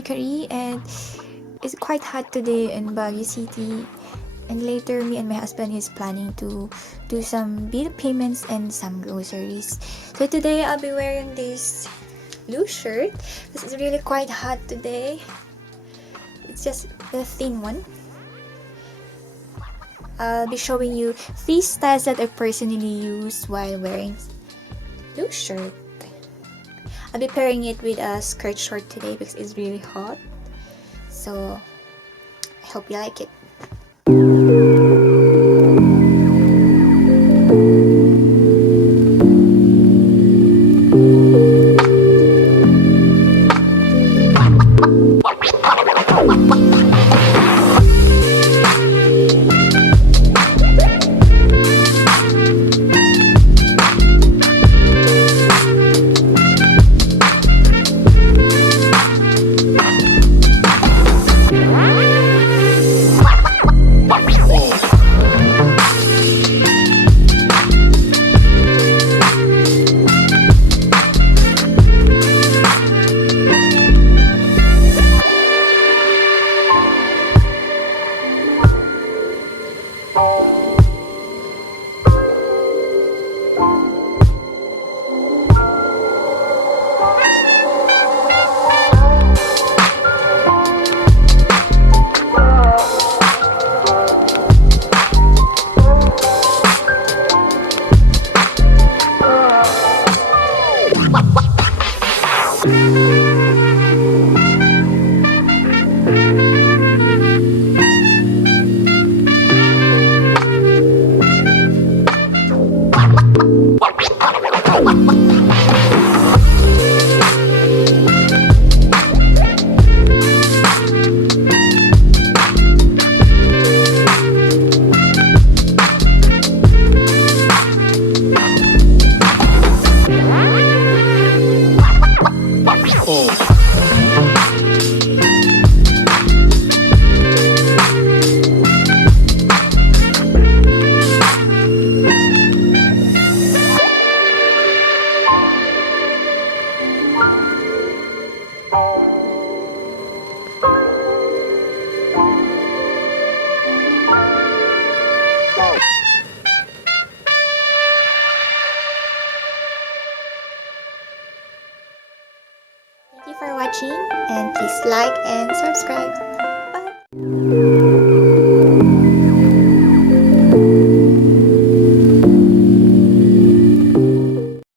Yukari, and it's quite hot today in Baguio City. And later, me and my husband is planning to do some bill payments and some groceries. So today, I'll be wearing this blue shirt because it's really quite hot today. It's just a thin one. I'll be showing you 3 styles that I personally use while wearing blue shirt. I'll be pairing it with a skirt short today because it's really hot. So I hope you like it. Thank you for watching, and please like and subscribe. Bye!